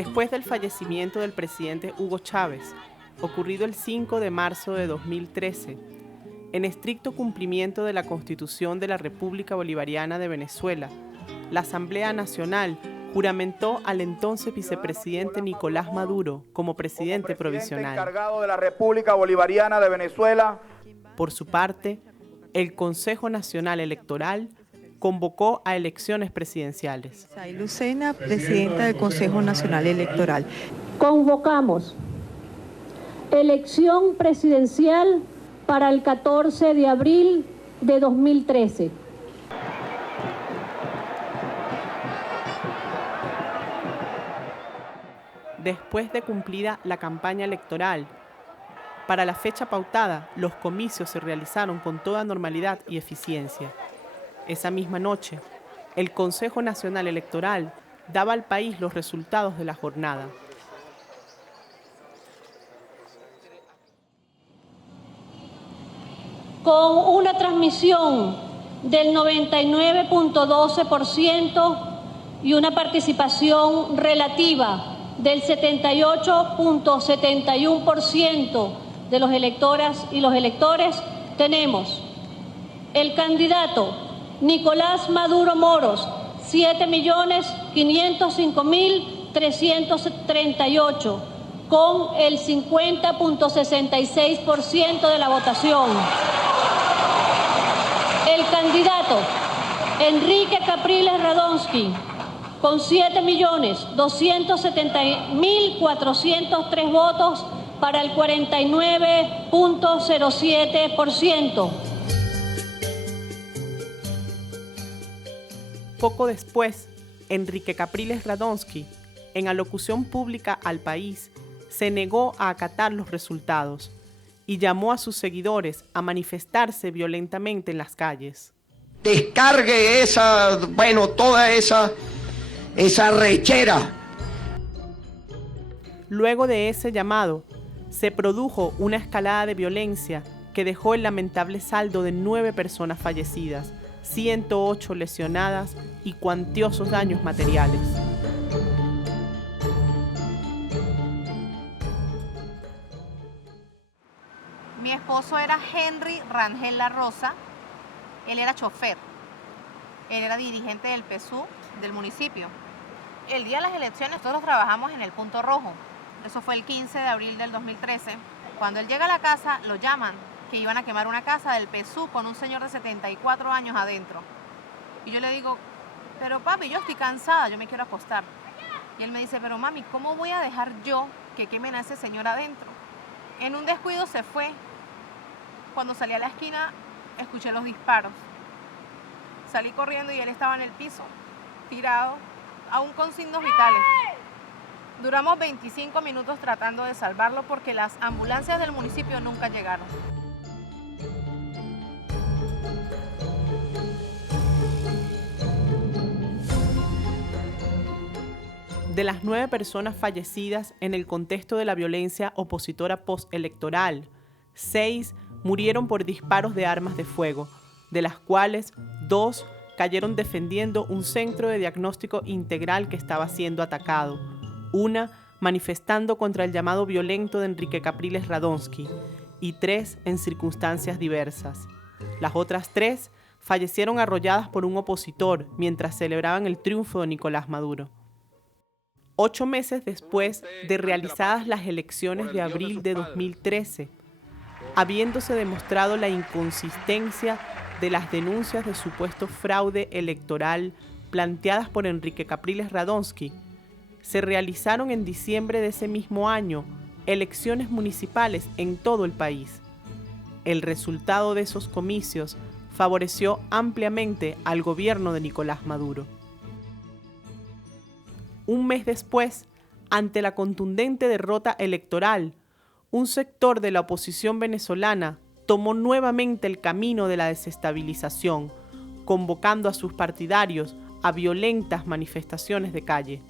Después del fallecimiento del presidente Hugo Chávez, ocurrido el 5 de marzo de 2013, en estricto cumplimiento de la Constitución de la República Bolivariana de Venezuela, la Asamblea Nacional juramentó al entonces vicepresidente Nicolás Maduro como presidente provisional. Encargado de la República Bolivariana de Venezuela. Por su parte, el Consejo Nacional Electoral convocó a elecciones presidenciales. Say Lucena, presidenta del Consejo Nacional Electoral. Convocamos elección presidencial para el 14 de abril de 2013. Después de cumplida la campaña electoral, para la fecha pautada, los comicios se realizaron con toda normalidad y eficiencia. Esa misma noche, el Consejo Nacional Electoral daba al país los resultados de la jornada. Con una transmisión del 99.12% y una participación relativa del 78.71% de los electoras y los electores, tenemos el candidato Nicolás Maduro Moros, 7.505.338, con el 50.66% de la votación. El candidato Enrique Capriles Radonsky, con 7.270.403 votos para el 49.07%. Poco después, Enrique Capriles Radonsky, en alocución pública al país, se negó a acatar los resultados y llamó a sus seguidores a manifestarse violentamente en las calles. Descargue toda esa rechera. Luego de ese llamado, se produjo una escalada de violencia que dejó el lamentable saldo de 9 personas fallecidas, 108 lesionadas y cuantiosos daños materiales. Mi esposo era Henry Rangel La Rosa, él era chofer, él era dirigente del PSU del municipio. El día de las elecciones nosotros trabajamos en el Punto Rojo, eso fue el 15 de abril del 2013. Cuando él llega a la casa, lo llaman que iban a quemar una casa del PSU con un señor de 74 años adentro. Y yo le digo, pero papi, yo estoy cansada, yo me quiero acostar. Y él me dice, pero mami, ¿cómo voy a dejar yo que quemen a ese señor adentro? En un descuido se fue. Cuando salí a la esquina, escuché los disparos. Salí corriendo y él estaba en el piso, tirado, aún con signos vitales. Duramos 25 minutos tratando de salvarlo porque las ambulancias del municipio nunca llegaron. De las 9 personas fallecidas en el contexto de la violencia opositora postelectoral, 6 murieron por disparos de armas de fuego, de las cuales 2 cayeron defendiendo un centro de diagnóstico integral que estaba siendo atacado, una manifestando contra el llamado violento de Enrique Capriles Radonsky y 3 en circunstancias diversas. Las otras 3 fallecieron arrolladas por un opositor mientras celebraban el triunfo de Nicolás Maduro. 8 meses después de realizadas las elecciones de abril de 2013, habiéndose demostrado la inconsistencia de las denuncias de supuesto fraude electoral planteadas por Enrique Capriles Radonsky, se realizaron en diciembre de ese mismo año elecciones municipales en todo el país. El resultado de esos comicios favoreció ampliamente al gobierno de Nicolás Maduro. Un mes después, ante la contundente derrota electoral, un sector de la oposición venezolana tomó nuevamente el camino de la desestabilización, convocando a sus partidarios a violentas manifestaciones de calle.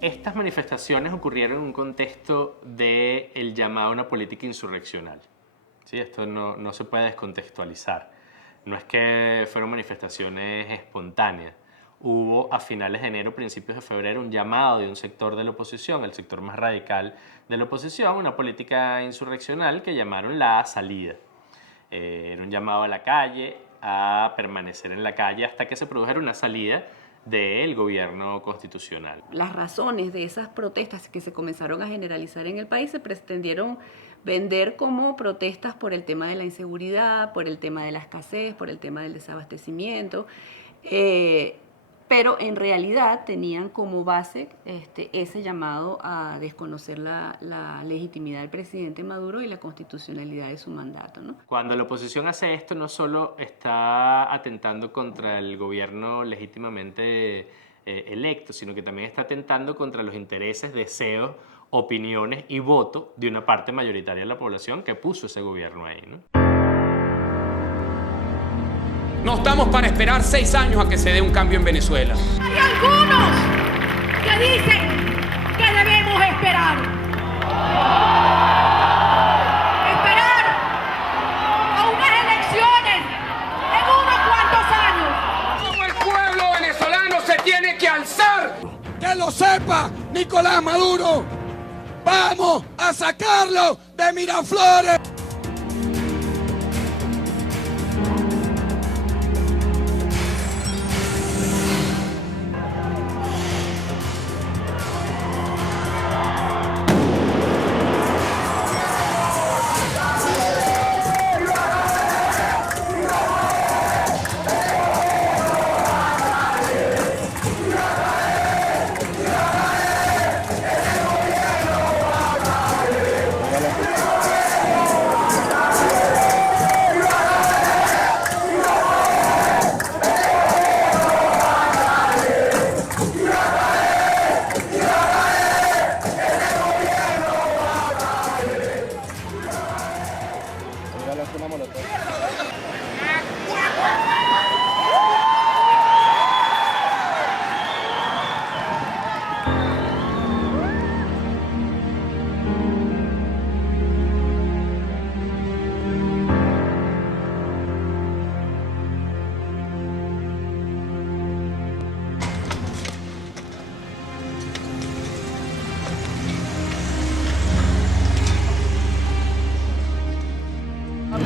Estas manifestaciones ocurrieron en un contexto del llamado a una política insurreccional. ¿Sí? Esto no se puede descontextualizar. No es que fueron manifestaciones espontáneas. hubo a finales de enero, principios de febrero, un llamado de un sector de la oposición, el sector más radical de la oposición, una política insurreccional que llamaron la salida. Era un llamado a la calle, a permanecer en la calle hasta que se produjera una salida del gobierno constitucional. Las razones de esas protestas que se comenzaron a generalizar en el país se pretendieron vender como protestas por el tema de la inseguridad, por el tema de la escasez, por el tema del desabastecimiento, pero en realidad tenían como base ese llamado a desconocer la legitimidad del presidente Maduro y la constitucionalidad de su mandato, ¿no? Cuando la oposición hace esto, no solo está atentando contra el gobierno legítimamente electo, sino que también está atentando contra los intereses, deseos, opiniones y voto de una parte mayoritaria de la población que puso ese gobierno ahí, ¿no? No estamos para esperar 6 años a que se dé un cambio en Venezuela. Hay algunos que dicen que debemos esperar. Esperar a unas elecciones en unos cuantos años. Como el pueblo venezolano se tiene que alzar. Que lo sepa Nicolás Maduro. Vamos a sacarlo de Miraflores.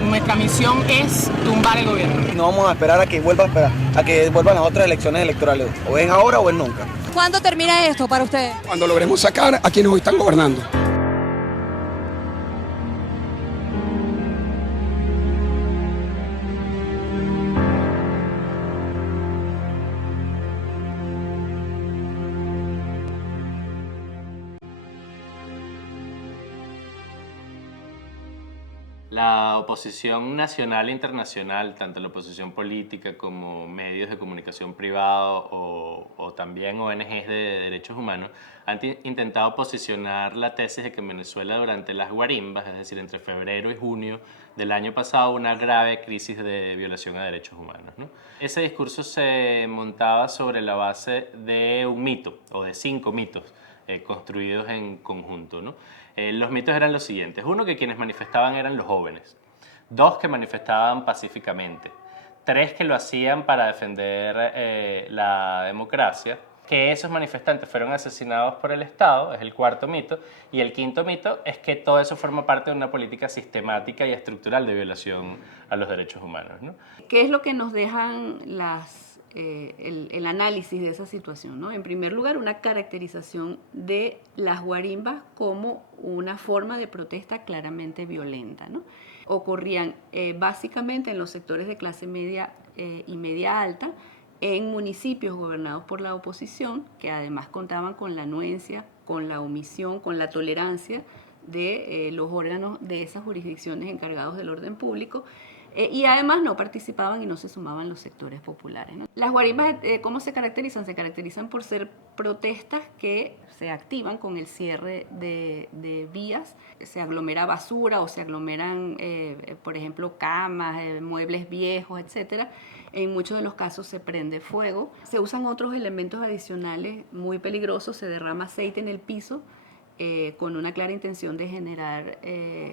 Nuestra misión es tumbar el gobierno. No vamos a esperar a que vuelvan las otras elecciones electorales. O es ahora o es nunca. ¿Cuándo termina esto para ustedes? Cuando logremos sacar a quienes hoy están gobernando. La oposición nacional e internacional, tanto la oposición política como medios de comunicación privados o también ONGs de derechos humanos, han intentado posicionar la tesis de que en Venezuela durante las guarimbas, es decir, entre febrero y junio del año pasado, una grave crisis de violación a derechos humanos, ¿no? Ese discurso se montaba sobre la base de un mito, o de 5 mitos, construidos en conjunto, ¿no? Los mitos eran los siguientes. 1, que quienes manifestaban eran los jóvenes. 2, que manifestaban pacíficamente. 3, que lo hacían para defender la democracia. Que esos manifestantes fueron asesinados por el Estado, es el 4.º mito. Y el 5.º mito es que todo eso forma parte de una política sistemática y estructural de violación a los derechos humanos, ¿no? ¿Qué es lo que nos dejan el análisis de esa situación, ¿no? En primer lugar, una caracterización de las guarimbas como una forma de protesta claramente violenta, ¿no? Ocurrían básicamente en los sectores de clase media y media alta, en municipios gobernados por la oposición, que además contaban con la anuencia, con la omisión, con la tolerancia de los órganos de esas jurisdicciones encargados del orden público, y además no participaban y no se sumaban los sectores populares, ¿no? Las guarimbas, ¿cómo se caracterizan? Se caracterizan por ser protestas que se activan con el cierre de vías, se aglomera basura o se aglomeran, por ejemplo, camas, muebles viejos, etcétera. En muchos de los casos se prende fuego. Se usan otros elementos adicionales muy peligrosos, se derrama aceite en el piso con una clara intención de generar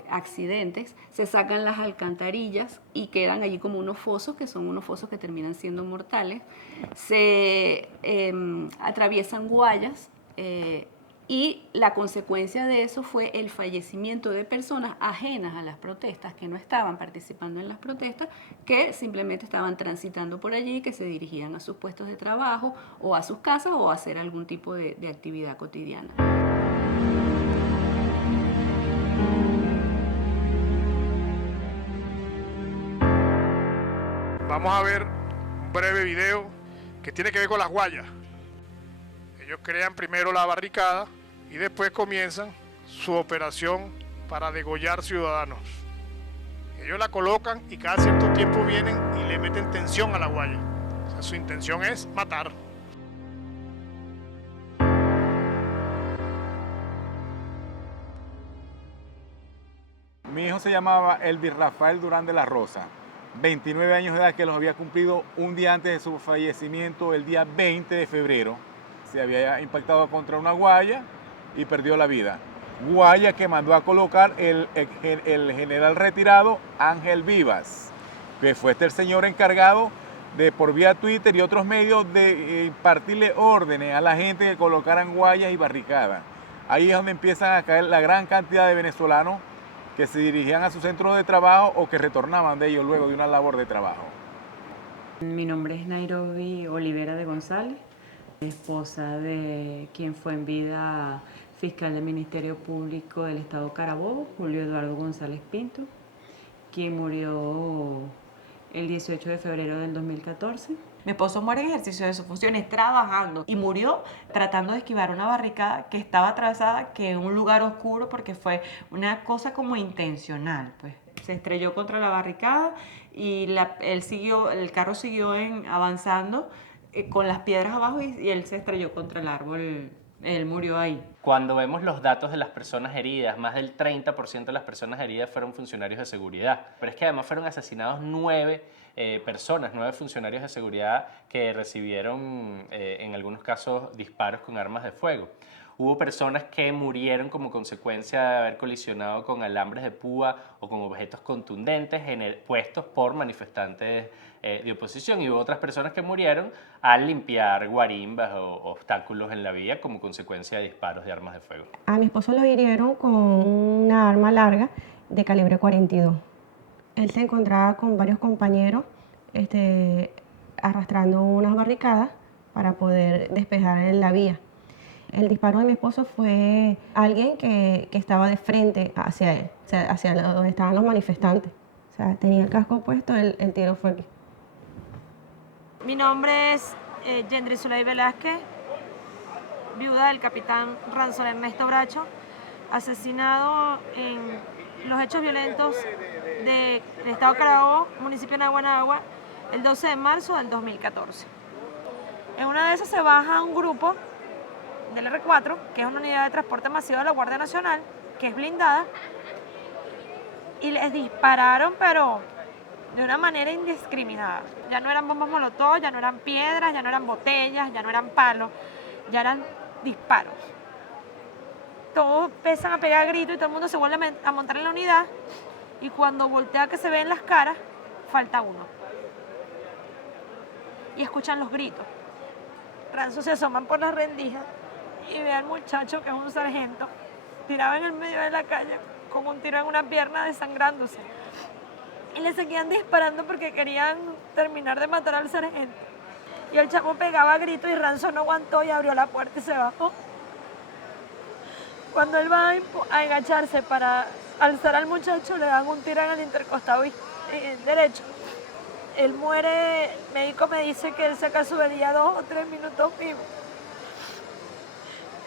accidentes, se sacan las alcantarillas y quedan allí como unos fosos, que son unos fosos que terminan siendo mortales. Se atraviesan guayas y la consecuencia de eso fue el fallecimiento de personas ajenas a las protestas, que no estaban participando en las protestas, que simplemente estaban transitando por allí, que se dirigían a sus puestos de trabajo o a sus casas o a hacer algún tipo de actividad cotidiana. Vamos a ver un breve video que tiene que ver con las guayas. Ellos crean primero la barricada y después comienzan su operación para degollar ciudadanos. Ellos la colocan y cada cierto tiempo vienen y le meten tensión a la guaya. O sea, su intención es matar. Mi hijo se llamaba Elvis Rafael Durán de la Rosa, 29 años de edad, que los había cumplido un día antes de su fallecimiento, el día 20 de febrero. Se había impactado contra una guaya y perdió la vida. Guaya que mandó a colocar el general retirado Ángel Vivas, que fue el señor encargado de, por vía Twitter y otros medios, de impartirle órdenes a la gente que colocaran guayas y barricadas. Ahí es donde empiezan a caer la gran cantidad de venezolanos que se dirigían a sus centros de trabajo o que retornaban de ellos luego de una labor de trabajo. Mi nombre es Nairobi Olivera de González, esposa de quien fue en vida fiscal del Ministerio Público del Estado Carabobo, Julio Eduardo González Pinto, quien murió el 18 de febrero del 2014. Mi esposo muere en ejercicio de sus funciones, trabajando, y murió tratando de esquivar una barricada que estaba atravesada, que en un lugar oscuro, porque fue una cosa como intencional, pues. Se estrelló contra la barricada y el carro siguió avanzando con las piedras abajo y él se estrelló contra el árbol. Él murió ahí. Cuando vemos los datos de las personas heridas, más del 30% de las personas heridas fueron funcionarios de seguridad. Pero es que además fueron asesinados 9 funcionarios de seguridad que recibieron en algunos casos disparos con armas de fuego. Hubo personas que murieron como consecuencia de haber colisionado con alambres de púa o con objetos contundentes puestos por manifestantes de oposición, y hubo otras personas que murieron al limpiar guarimbas o obstáculos en la vía como consecuencia de disparos de armas de fuego. A mi esposo lo hirieron con una arma larga de calibre 42. Él se encontraba con varios compañeros arrastrando unas barricadas para poder despejar la vía. El disparo de mi esposo fue alguien que estaba de frente hacia él, o sea, hacia donde estaban los manifestantes. O sea, tenía el casco puesto, el tiro fue aquí. Mi nombre es Yendri Zuley Velázquez, viuda del capitán Ranzol Ernesto Bracho, asesinado en los hechos violentos del Estado Carabobo, municipio de Naguanagua, el 12 de marzo del 2014. En una de esas se baja un grupo del R4, que es una unidad de transporte masivo de la Guardia Nacional, que es blindada, y les dispararon, pero de una manera indiscriminada. Ya no eran bombas molotov, ya no eran piedras, ya no eran botellas, ya no eran palos, ya eran disparos. Todos empiezan a pegar gritos y todo el mundo se vuelve a montar en la unidad, y cuando voltea que se ven las caras, falta uno. Y escuchan los gritos. Ranzo se asoman por las rendijas y ve al muchacho, que es un sargento, tirado en el medio de la calle con un tiro en una pierna, desangrándose. Y le seguían disparando porque querían terminar de matar al sargento. Y el chavo pegaba gritos y Ranzo no aguantó y abrió la puerta y se bajó. Cuando él va a agacharse para alzar al muchacho, le dan un tiro en el intercostado derecho. Él muere, el médico me dice que él saca su herida 2 o 3 minutos vivo.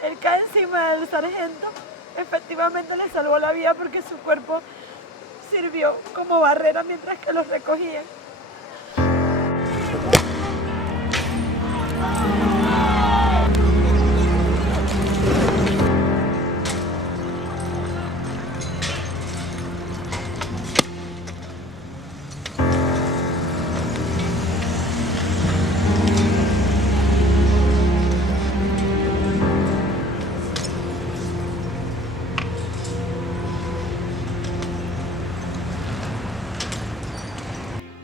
Él cae encima del sargento, efectivamente le salvó la vida porque su cuerpo sirvió como barrera mientras que los recogían.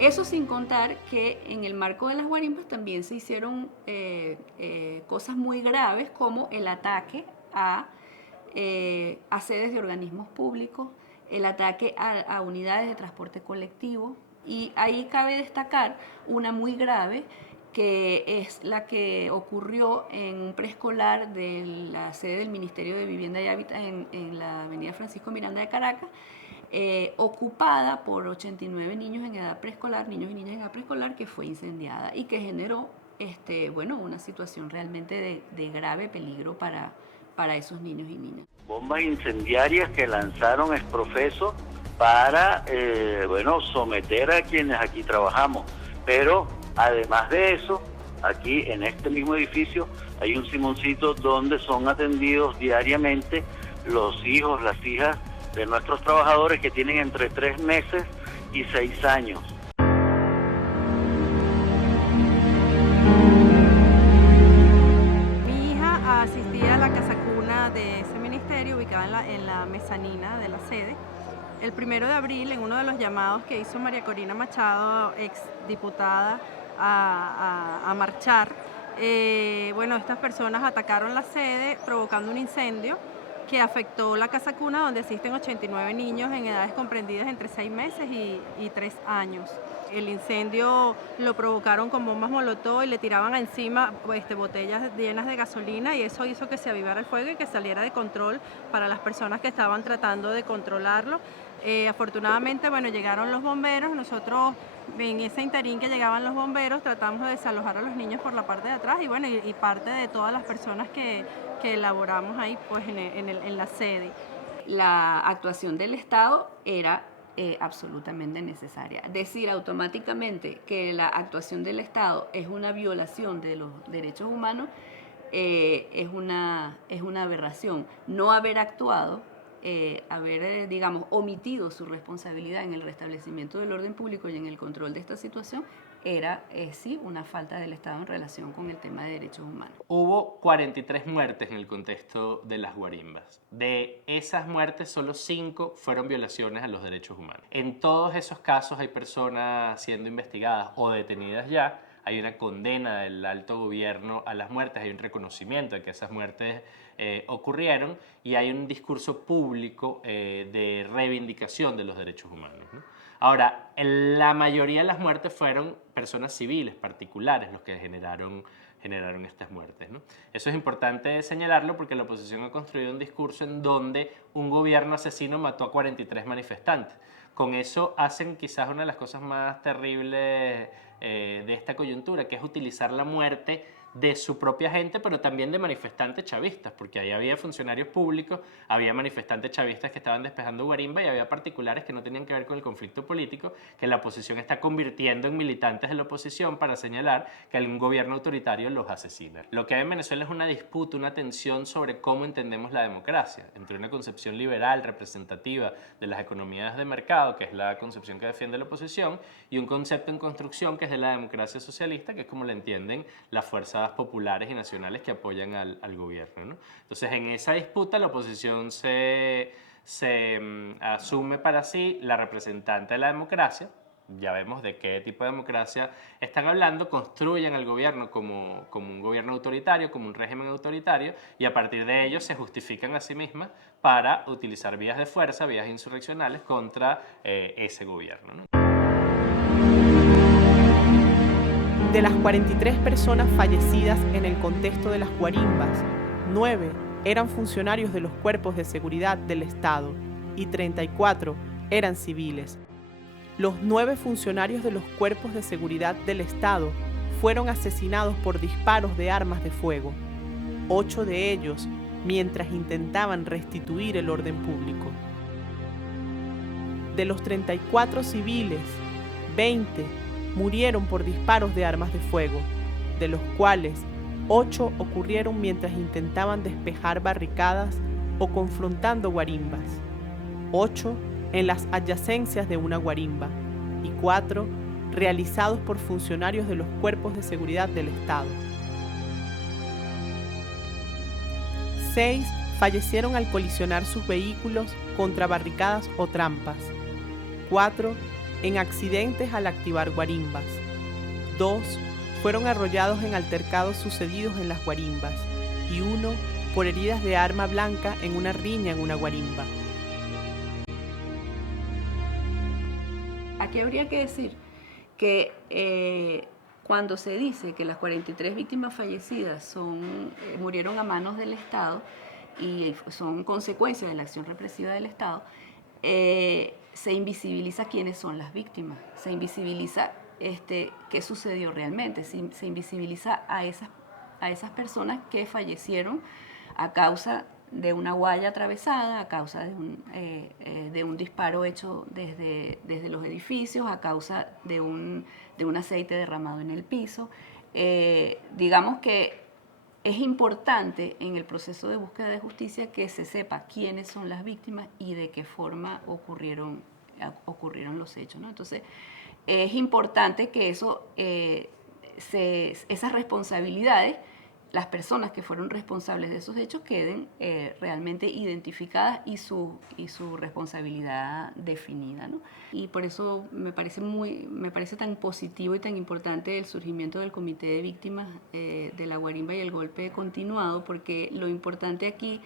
Eso sin contar que en el marco de las guarimbas también se hicieron cosas muy graves como el ataque a sedes de organismos públicos, el ataque a unidades de transporte colectivo, y ahí cabe destacar una muy grave que es la que ocurrió en un preescolar de la sede del Ministerio de Vivienda y Hábitat en la avenida Francisco Miranda de Caracas, ocupada por 89 niños en edad preescolar, niños y niñas en edad preescolar, que fue incendiada y que generó una situación realmente de grave peligro para esos niños y niñas. Bombas incendiarias que lanzaron exprofeso para someter a quienes aquí trabajamos, pero además de eso, aquí en este mismo edificio hay un Simoncito donde son atendidos diariamente los hijos, las hijas de nuestros trabajadores que tienen entre 3 meses y 6 años. Mi hija asistía a la casa cuna de ese ministerio ubicada en la mezanina de la sede. El 1 de abril, en uno de los llamados que hizo María Corina Machado, ex diputada, a marchar, estas personas atacaron la sede provocando un incendio que afectó la casa cuna donde asisten 89 niños en edades comprendidas entre 6 meses y 3 años. El incendio lo provocaron con bombas molotov y le tiraban encima botellas llenas de gasolina, y eso hizo que se avivara el fuego y que saliera de control para las personas que estaban tratando de controlarlo. Afortunadamente, llegaron los bomberos. Nosotros, en ese interín que llegaban los bomberos, tratamos de desalojar a los niños por la parte de atrás y parte de todas las personas que elaboramos ahí en la sede. La actuación del Estado era absolutamente necesaria. Decir automáticamente que la actuación del Estado es una violación de los derechos humanos es una aberración. No haber actuado, haber omitido su responsabilidad en el restablecimiento del orden público y en el control de esta situación era, sí, una falta del Estado en relación con el tema de derechos humanos. Hubo 43 muertes en el contexto de las guarimbas. De esas muertes, solo 5 fueron violaciones a los derechos humanos. En todos esos casos hay personas siendo investigadas o detenidas ya. Hay una condena del alto gobierno a las muertes, hay un reconocimiento de que esas muertes ocurrieron, y hay un discurso público de reivindicación de los derechos humanos, ¿no? Ahora, la mayoría de las muertes fueron personas civiles, particulares, los que generaron estas muertes, ¿no? Eso es importante señalarlo porque la oposición ha construido un discurso en donde un gobierno asesino mató a 43 manifestantes. Con eso hacen quizás una de las cosas más terribles de esta coyuntura, que es utilizar la muerte de su propia gente, pero también de manifestantes chavistas, porque ahí había funcionarios públicos, había manifestantes chavistas que estaban despejando guarimba y había particulares que no tenían que ver con el conflicto político, que la oposición está convirtiendo en militantes de la oposición para señalar que algún gobierno autoritario los asesina. Lo que hay en Venezuela es una disputa, una tensión sobre cómo entendemos la democracia, entre una concepción liberal, representativa de las economías de mercado, que es la concepción que defiende la oposición, y un concepto en construcción que es de la democracia socialista, que es como la entienden las fuerzas populares y nacionales que apoyan al gobierno, ¿no? Entonces, en esa disputa la oposición se asume para sí la representante de la democracia. Ya vemos de qué tipo de democracia están hablando, construyen al gobierno como un gobierno autoritario, como un régimen autoritario, y a partir de ello se justifican a sí mismas para utilizar vías de fuerza, vías insurreccionales contra ese gobierno, ¿no? De las 43 personas fallecidas en el contexto de las guarimbas, 9 eran funcionarios de los cuerpos de seguridad del Estado y 34 eran civiles. Los 9 funcionarios de los cuerpos de seguridad del Estado fueron asesinados por disparos de armas de fuego, 8 de ellos mientras intentaban restituir el orden público. De los 34 civiles, 20 murieron por disparos de armas de fuego, de los cuales 8 ocurrieron mientras intentaban despejar barricadas o confrontando guarimbas, 8 en las adyacencias de una guarimba y 4 realizados por funcionarios de los cuerpos de seguridad del Estado. 6 fallecieron al colisionar sus vehículos contra barricadas o trampas, 4 en accidentes al activar guarimbas. 2 fueron arrollados en altercados sucedidos en las guarimbas y 1 por heridas de arma blanca en una riña en una guarimba. Aquí habría que decir que cuando se dice que las 43 víctimas fallecidas murieron a manos del Estado y son consecuencia de la acción represiva del Estado, se invisibiliza quiénes son las víctimas, se invisibiliza qué sucedió realmente, se invisibiliza a esas personas que fallecieron a causa de una guaya atravesada, a causa de un disparo hecho desde los edificios, a causa de un aceite derramado en el piso. Digamos que es importante en el proceso de búsqueda de justicia que se sepa quiénes son las víctimas y de qué forma ocurrieron los hechos, ¿no? Entonces, es importante que esas responsabilidades, las personas que fueron responsables de esos hechos queden realmente identificadas y su responsabilidad definida, ¿no? Y por eso me parece tan positivo y tan importante el surgimiento del Comité de Víctimas de la Guarimba y el golpe continuado, porque lo importante aquí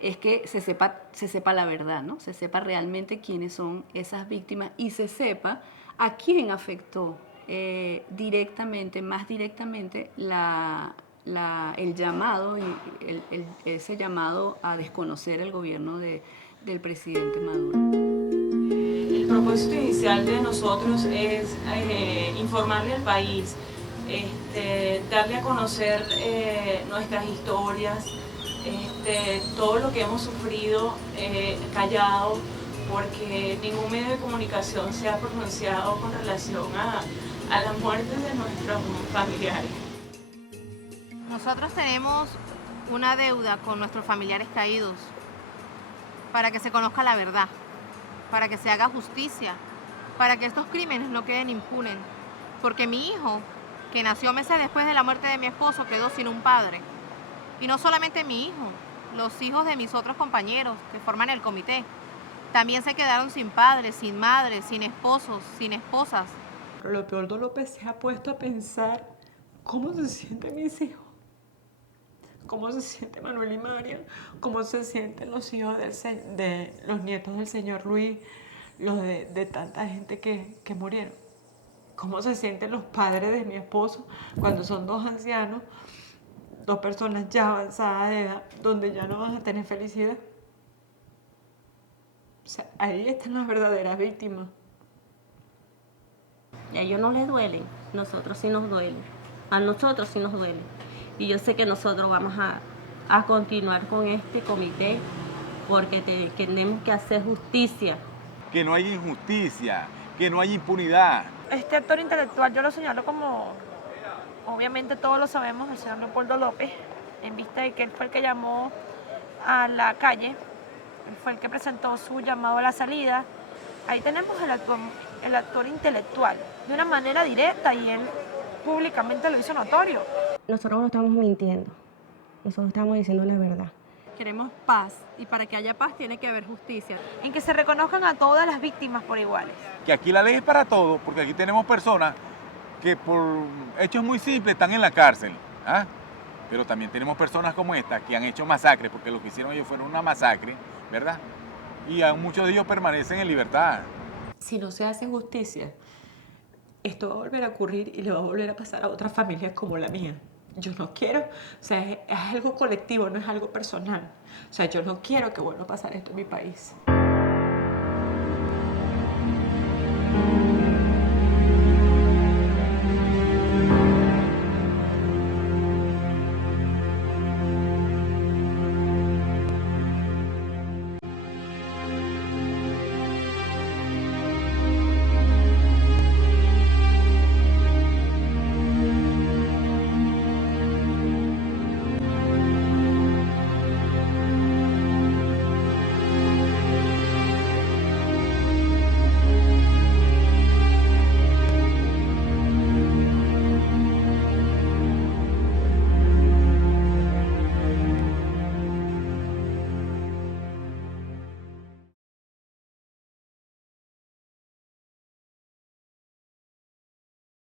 es que se sepa la verdad, ¿no? Se sepa realmente quiénes son esas víctimas y se sepa a quién afectó más directamente el llamado, ese llamado a desconocer el gobierno del presidente Maduro. El propósito inicial de nosotros es informarle al país, darle a conocer nuestras historias, todo lo que hemos sufrido callado, porque ningún medio de comunicación se ha pronunciado con relación a la muerte de nuestros familiares. Nosotros tenemos una deuda con nuestros familiares caídos para que se conozca la verdad, para que se haga justicia, para que estos crímenes no queden impunes. Porque mi hijo, que nació meses después de la muerte de mi esposo, quedó sin un padre. Y no solamente mi hijo, los hijos de mis otros compañeros que forman el comité también se quedaron sin padres, sin madres, sin esposos, sin esposas. Pero Leopoldo López se ha puesto a pensar cómo se sienten mis hijos. Cómo se siente Manuel y María, cómo se sienten los hijos de los nietos del señor Luis, los de tanta gente que murieron. Cómo se sienten los padres de mi esposo cuando son 2 ancianos, 2 personas ya avanzadas de edad, donde ya no van a tener felicidad. O sea, ahí están las verdaderas víctimas. Y a ellos no les duelen, nosotros sí nos duelen. A nosotros sí nos duelen. Y yo sé que nosotros vamos a continuar con este comité porque tenemos que hacer justicia. Que no haya injusticia, que no haya impunidad. Este actor intelectual yo lo señalo como, obviamente todos lo sabemos, el señor Leopoldo López, en vista de que él fue el que llamó a la calle, él fue el que presentó su llamado a la salida. Ahí tenemos el actor intelectual, de una manera directa, y él públicamente lo hizo notorio. Nosotros no estamos mintiendo, nosotros estamos diciendo la verdad. Queremos paz, y para que haya paz tiene que haber justicia. En que se reconozcan a todas las víctimas por iguales. Que aquí la ley es para todos, porque aquí tenemos personas que por hechos muy simples están en la cárcel, ¿ah? Pero también tenemos personas como esta que han hecho masacres, porque lo que hicieron ellos fueron una masacre, ¿verdad? Y aún muchos de ellos permanecen en libertad. Si no se hace justicia, esto va a volver a ocurrir y le va a volver a pasar a otras familias como la mía. Yo no quiero, o sea, es algo colectivo, no es algo personal. O sea, yo no quiero que vuelva a pasar esto en mi país.